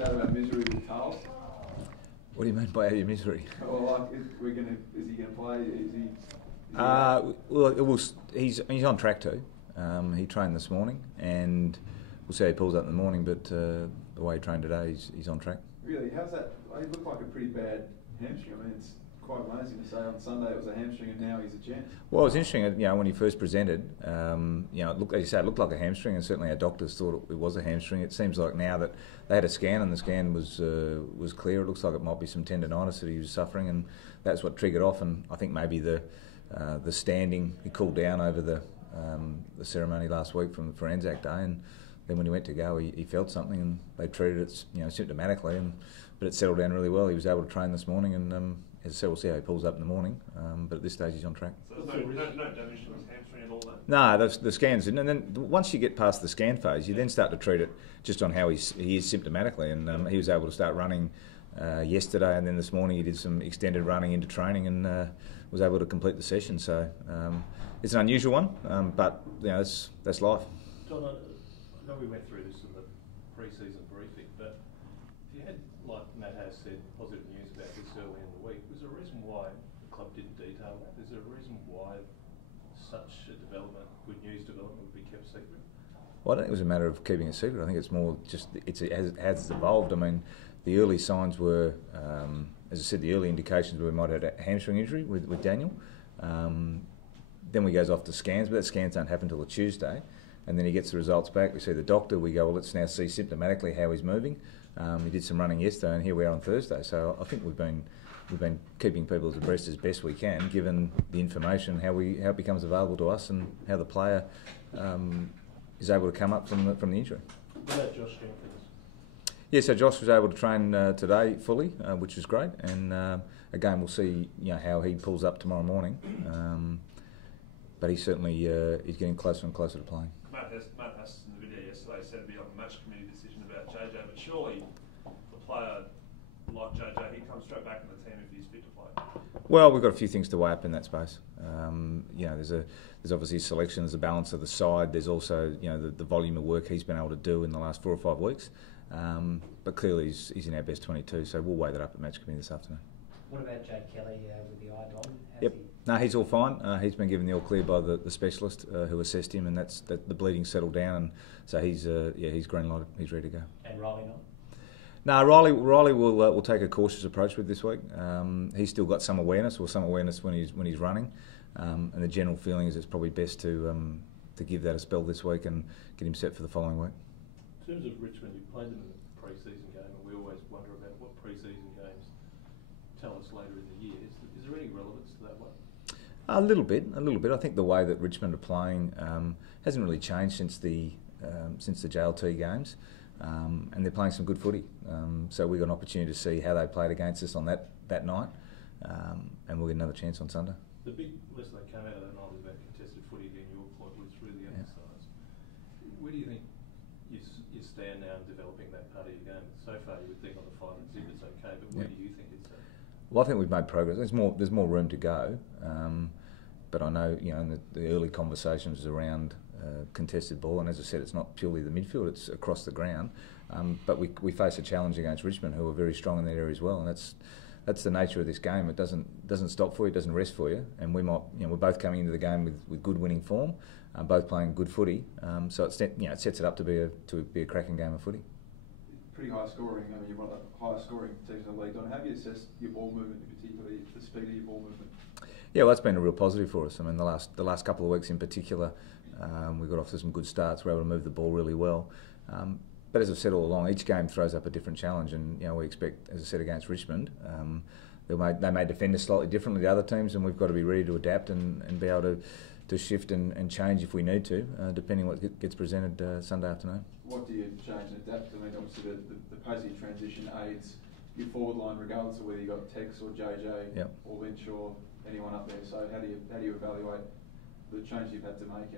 out of our misery with Tails? What do you mean by out of your misery? Well, like, is he going to play? He's on track to. He trained this morning, and we'll see how he pulls up in the morning. But the way he trained today, he's on track. Really? How's that? He looked like a pretty bad hamstring. I mean, it's quite amazing to say on Sunday it was a hamstring and now he's a chance. Well, it was interesting. When he first presented, it looked, as you say, it looked like a hamstring, and certainly our doctors thought it was a hamstring. It seems like now that they had a scan and the scan was clear. It looks like it might be some tendonitis that he was suffering, and that's what triggered off. And I think maybe the standing, he cooled down over the ceremony last week for Anzac Day, and then when he went to go, he felt something, and they treated it, symptomatically, but it settled down really well. He was able to train this morning, and as I said, we'll see how he pulls up in the morning. But at this stage, he's on track. So there's no damage to his hamstring and all that? No, the scans didn't. And then once you get past the scan phase, you then start to treat it just on how he is symptomatically. And he was able to start running yesterday, and then this morning he did some extended running into training and was able to complete the session. So it's an unusual one, but that's life. John, I know we went through this in the pre-season briefing, but if you had, like Matt has said, positive news about this early in the week, was there a reason why the club didn't detail that? Is there a reason why such a development, good news development, would be kept secret? Well, I don't think it was a matter of keeping it secret. I think it's more just as it's evolved. I mean, the early signs were, as I said, the early indications were we might have had a hamstring injury with Daniel. Then we goes off to scans, but that scans don't happen until a Tuesday. And then he gets the results back. We see the doctor. We go, well, let's now see symptomatically how he's moving. He did some running yesterday, and here we are on Thursday. So I think we've been keeping people abreast as best we can, given the information, how it becomes available to us, and how the player is able to come up from the injury. What about Josh Jenkins? Yeah, so Josh was able to train today fully, which was great. And again, we'll see how he pulls up tomorrow morning. But he certainly is getting closer and closer to playing. Matt Hess in the video yesterday said it'd be like a match committee decision about JJ, but surely the player like JJ, he comes straight back in the team if he's fit to play. Well, we've got a few things to weigh up in that space. There's obviously selection, there's a balance of the side, there's also the volume of work he's been able to do in the last 4 or 5 weeks. But clearly he's in our best 22, so we'll weigh that up at match committee this afternoon. What about Jade Kelly with the eye dom? Yep. No, he's all fine. He's been given the all clear by the specialist who assessed him, and the bleeding settled down, and so he's green lighted. He's ready to go. And Riley not? No, Riley will take a cautious approach with this week. He's still got some awareness when he's running, and the general feeling is it's probably best to give that a spell this week and get him set for the following week. In terms of Richmond, you played them in the pre-season game, and we always wonder about what pre-season games tell us later in the year. Is there any relevance to that one? A little bit. I think the way that Richmond are playing hasn't really changed since the JLT games, and they're playing some good footy. So we got an opportunity to see how they played against us on that night, and we'll get another chance on Sunday. The big lesson that came out of that night was about contested footy. Again, your point was really emphasised. Where do you think you stand now in developing that part of your game? So far, you would think on the 5 and zip it's okay, but where do you think it's at? Well, I think we've made progress. There's more room to go, but I know in the early conversations around contested ball, and as I said, it's not purely the midfield; it's across the ground. But we face a challenge against Richmond, who are very strong in that area as well, and that's the nature of this game. It doesn't stop for you, it doesn't rest for you, and we're both coming into the game with good winning form, both playing good footy. So it sets it up to be a cracking game of footy. Pretty high scoring. I mean, you're one of the highest scoring teams in the league. How do you assess your ball movement, particularly the speed of your ball movement? Yeah, well, that's been a real positive for us. I mean, the last couple of weeks in particular, we got off to some good starts. We're able to move the ball really well. But as I've said all along, each game throws up a different challenge, and we expect, as I said, against Richmond, they may defend us slightly differently to other teams, and we've got to be ready to adapt and be able to shift and change if we need to, depending on what gets presented Sunday afternoon. What do you change and adapt? I mean, obviously the pace of your transition aids your forward line, regardless of whether you've got Tex or JJ or Lynch or anyone up there. So how do you evaluate the change you've had to make?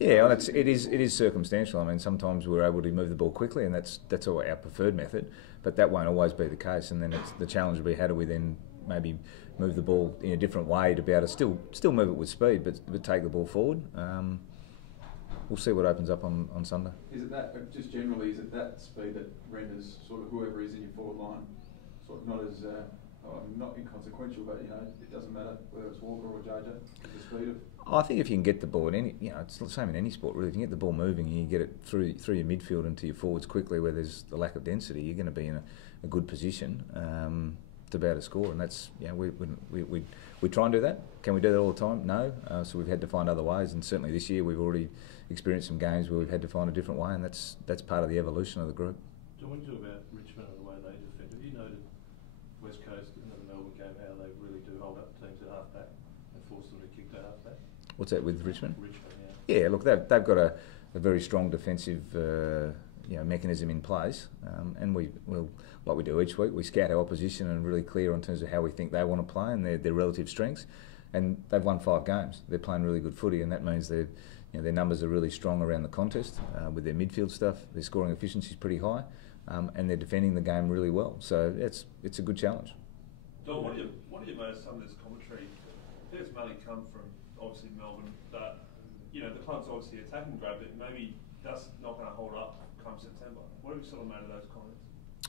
Well, it is circumstantial. I mean, sometimes we're able to move the ball quickly, and that's our preferred method. But that won't always be the case. And then the challenge will be how do we then maybe move the ball in a different way to be able to still move it with speed, but take the ball forward. we'll see what opens up on Sunday. Is it that, just generally, is it that speed that renders sort of whoever is in your forward line sort of not as, not inconsequential, but it doesn't matter whether it's Walker or JJ, the speed of... I think if you can get the ball in any, it's the same in any sport really. If you can get the ball moving and you get it through your midfield and to your forwards quickly where there's the lack of density, you're going to be in a good position to be able to score. And that's, we try and do that. Can we do that all the time? No. So we've had to find other ways. And certainly this year we've already experienced some games where we've had to find a different way, and that's part of the evolution of the group. John, when you talk about Richmond and the way they defend, have you noted West Coast in the Melbourne game how they really do hold up teams at half back and force them to kick to half back? What's that with Richmond? Richmond, yeah. Yeah, look, they've got a very strong defensive mechanism in place, and we'll, like we do each week, we scout our opposition and really clear in terms of how we think they want to play and their relative strengths. And they've won 5 games. They're playing really good footy, and that means their numbers are really strong around the contest with their midfield stuff. Their scoring efficiency is pretty high, and they're defending the game really well. So it's a good challenge. Don, what do you make of some of this commentary? There's money come from obviously Melbourne, but the club's obviously attacking great, but maybe that's not going to hold up come September. What have you sort of made of those comments?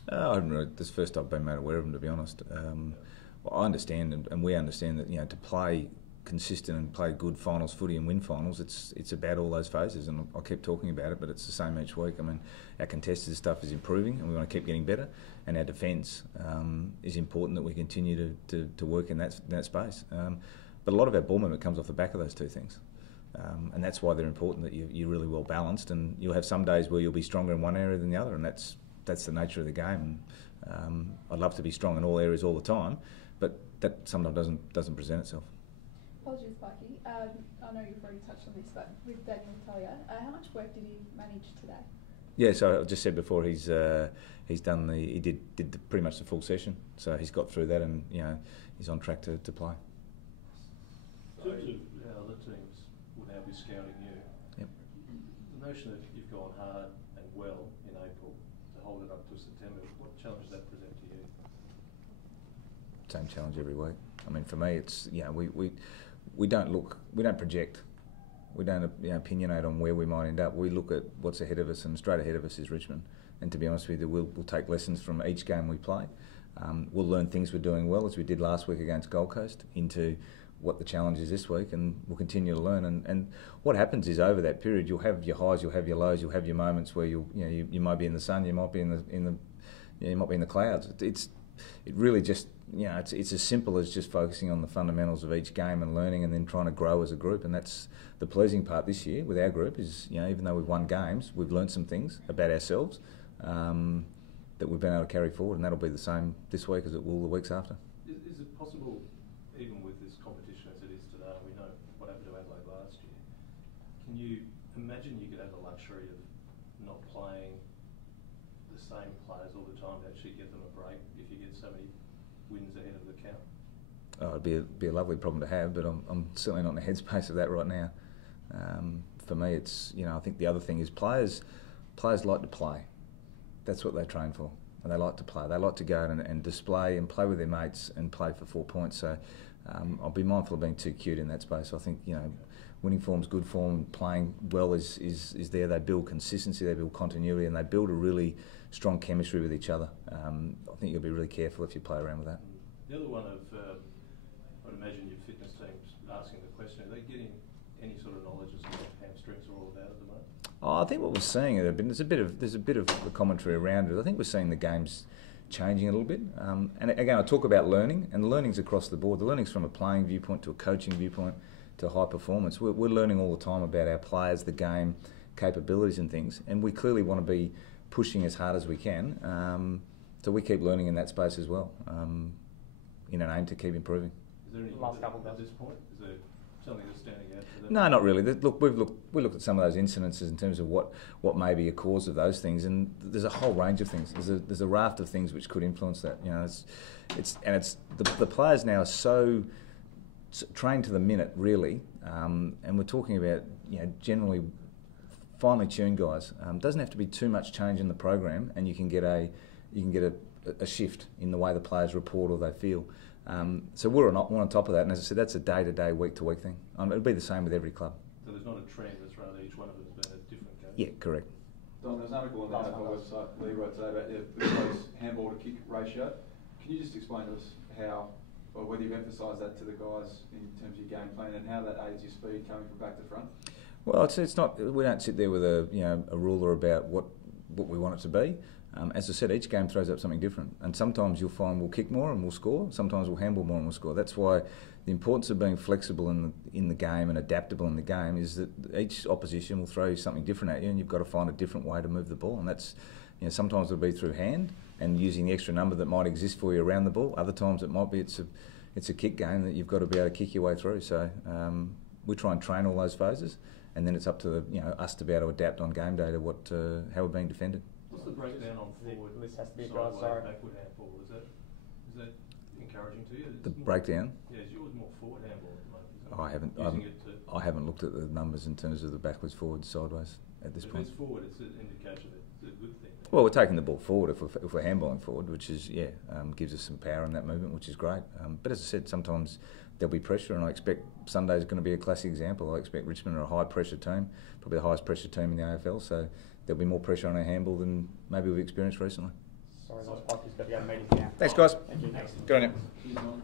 I haven't really, this is the first I've been made aware of them, to be honest. Well, I understand, and we understand that to play consistent and play good finals footy and win finals, it's about all those phases, and I keep talking about it, but it's the same each week. I mean, our contested stuff is improving, and we want to keep getting better, and our defence is important that we continue to work in that space. But a lot of our ball movement comes off the back of those two things. And that's why they're important, that you're really well balanced, and you'll have some days where you'll be stronger in one area than the other, and that's the nature of the game. And I'd love to be strong in all areas all the time, but that sometimes doesn't present itself. Apologies, Pyke. I know you've already touched on this, but with Daniel Talia, how much work did he manage today? Yeah, so I just said before he did pretty much the full session, so he's got through that, and he's on track to play. In terms of how other teams will now be scouting you, yep. The notion that you've gone hard and well in April to hold it up to September, what challenge does that present to you? Same challenge every week. I mean, for me, it's we don't project, we don't opinionate on where we might end up. We look at what's ahead of us, and straight ahead of us is Richmond. And to be honest with you, we'll take lessons from each game we play. We'll learn things we're doing well, as we did last week against Gold Coast, into what the challenge is this week, and we'll continue to learn. And what happens is, over that period, you'll have your highs, you'll have your lows, you'll have your moments where you might be in the sun, you might be you might be in the clouds. It really just it's as simple as just focusing on the fundamentals of each game and learning, and then trying to grow as a group. And that's the pleasing part this year with our group is even though we've won games, we've learned some things about ourselves that we've been able to carry forward, and that'll be the same this week as it will the weeks after. Is it possible, even with this competition as it is today, we know what happened to Adelaide last year, can you imagine you could have the luxury of not playing the same players all the time to actually get them a break if you get so many wins ahead of the count? Oh, it'd be a lovely problem to have, but I'm certainly not in the headspace of that right now. For me, it's I think the other thing is players like to play. That's what they train for, and they like to play. They like to go out and display and play with their mates and play for 4 points. So I'll be mindful of being too cute in that space. I think winning form's good form. Playing well is there. They build consistency, they build continuity, and they build a really strong chemistry with each other. I think you'll be really careful if you play around with that. The other one I'd imagine your fitness team's asking the question, are they getting any sort of knowledge as to what hamstrings are all about at the moment? I think what we're seeing, there's a bit of the commentary around it. I think we're seeing the games changing a little bit. And again, I talk about learning, and the learning's across the board. The learning's from a playing viewpoint to a coaching viewpoint to high performance. We're learning all the time about our players, the game, capabilities and things, and we clearly want to be pushing as hard as we can. So we keep learning in that space as well, in an aim to keep improving. Is there any at this point? Is there something that's standing out for them? No, not really. Look, we looked at some of those incidences in terms of what may be a cause of those things, and there's a whole range of things. There's a raft of things which could influence that. The players now are so trained to the minute, really, and we're talking about generally finely tuned guys. Doesn't have to be too much change in the program, and you can get a shift in the way the players report or they feel. So we're on top of that, and as I said, that's a day-to-day, week-to-week thing. It'll be the same with every club. So there's not a trend that's rather each one of them has been Yeah, correct. Don, there's an article on the AFL website, Lee wrote today, about the close handball to kick ratio. Can you just explain to us how, or whether you've emphasised that to the guys in terms of your game plan and how that aids your speed coming from back to front? Well, it's not. We don't sit there with a ruler about what we want it to be. As I said, each game throws up something different, and sometimes you'll find we'll kick more and we'll score. Sometimes we'll handball more and we'll score. That's why the importance of being flexible in the game and adaptable in the game is that each opposition will throw you something different at you, and you've got to find a different way to move the ball. And that's, sometimes it'll be through hand and using the extra number that might exist for you around the ball. Other times it might be it's a kick game that you've got to be able to kick your way through. So we try and train all those phases, and then it's up to us to be able to adapt on game day to how we're being defended. What's the breakdown on forward, This has to be sideways, sorry. backward handball? Is that encouraging to you? The breakdown? Yeah, is yours more forward handball at the moment? I haven't looked at the numbers in terms of the backwards, forwards, sideways at this point. If it's forward, it's an indication that it's a good thing. Well, we're taking the ball forward if we're handballing forward, which is gives us some power in that movement, which is great. But as I said, sometimes there'll be pressure, and I expect Sunday's going to be a classic example. I expect Richmond are a high pressure team, probably the highest pressure team in the AFL. So there'll be more pressure on our handball than maybe we've experienced recently. Sorry, Pyke's got to go to meetings now. Thanks, guys. Thank you. Good on you. Cheers, Don.